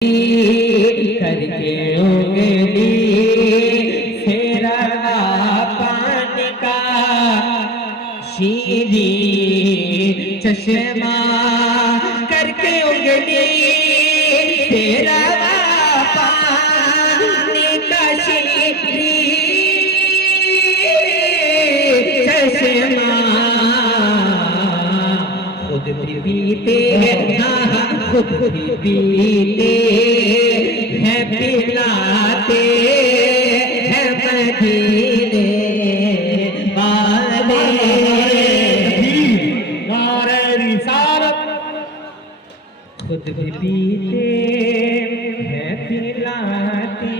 کر کے انگلی سے روا پانی کا شیریں چشمہ کر کے انگلی سے روا پانی کا شیریں چشمہ خود بھی پیتے ہیں خود بھی پیتے ہیں پلاتے ہیں مدینے والے نعرہ رسالت خود بھی پیتے ہیں پلاتے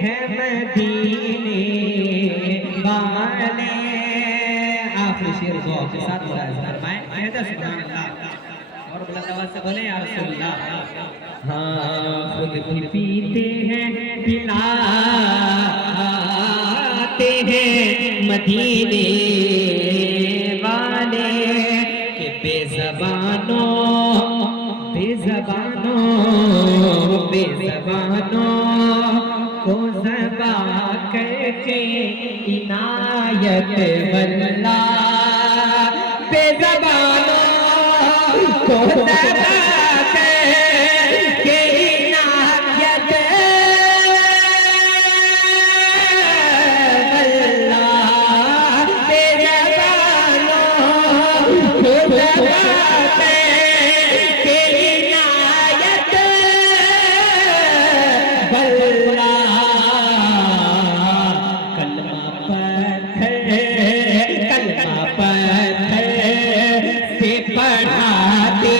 ہیں مدینے والے آخری شعر ذوق کے ساتھ فرمائیں سبحان اللہ اور بلند آواز سے بولیں یا رسول اللہ ہاں خود بھی پیتے ہیں پلاتے ہیں مدینے والے کہ بے زبانوں کو زباں کر کے عنایت واللہ بے زبانوں کو زباں کر کے عنایت واللہ بے زبانوں کو زباں کر کے عنایت واللہ کلمہ پتھر سے پڑھاتے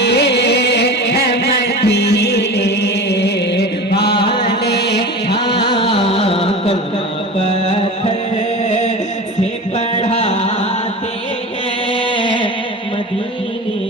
ہیں مدینے والے ہاں کلمہ پتھر سے پڑھاتے ہیں مدینے